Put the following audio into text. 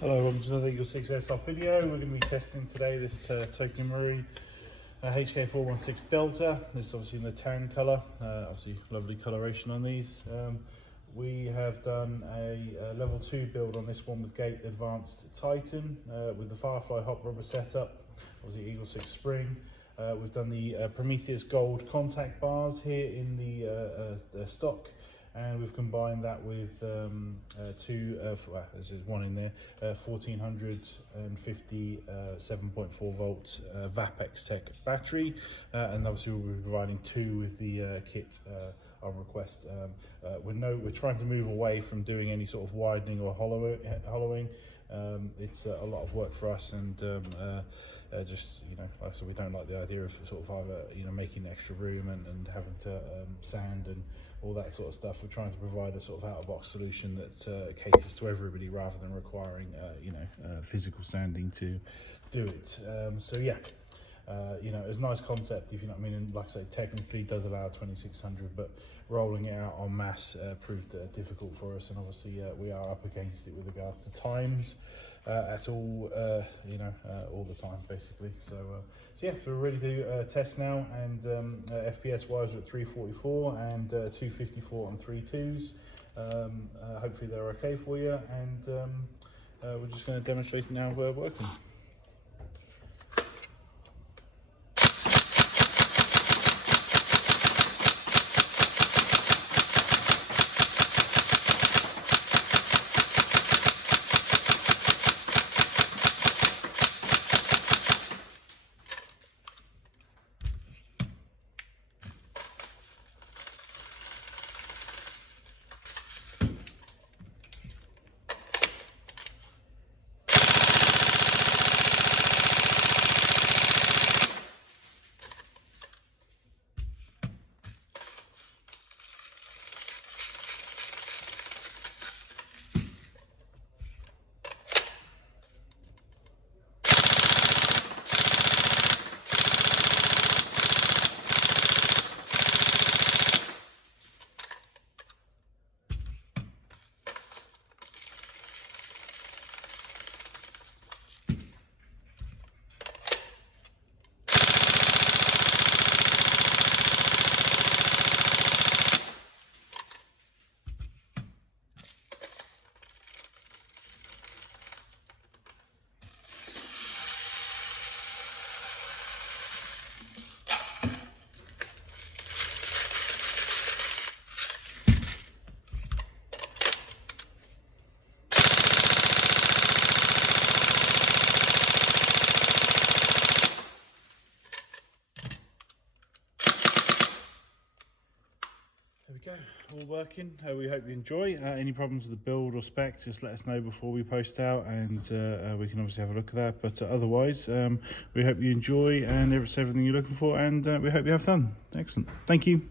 Hello, welcome to another EagleSix Airsoft video. We're going to be testing today this Tokyo Marui HK416 Delta. This is obviously in the tan colour, obviously lovely coloration on these. We have done a level 2 build on this one with Gate Advanced Titan with the Firefly hot rubber setup, obviously EagleSix spring. We've done the Prometheus gold contact bars here in the stock. And we've combined that with there's one in there, 1450 7.4 volt Vapextech battery, and obviously we'll be providing two with the kit on request. We're trying to move away from doing any sort of widening or hollowing. It's a lot of work for us, and just, you know, like I said, we don't like the idea of sort of either, you know, making extra room and having to sand and all that sort of stuff. We're trying to provide a sort of out-of-box solution that caters to everybody rather than requiring physical sanding to do it. So yeah, you know, it's a nice concept, if you know what I mean, and like I say, technically does allow 2600, but rolling it out en masse proved difficult for us, and obviously we are up against it with regards to times at all, all the time basically. So yeah, so we're ready to test now, and FPS wise we're at 344 and 254 on 3.2s. Hopefully they're okay for you, and we're just going to demonstrate now we're working. There we go, all working. We hope you enjoy. Any problems with the build or spec, just let us know before we post out, and we can obviously have a look at that. But otherwise, we hope you enjoy, and it's everything you're looking for, and we hope you have fun. Excellent. Thank you.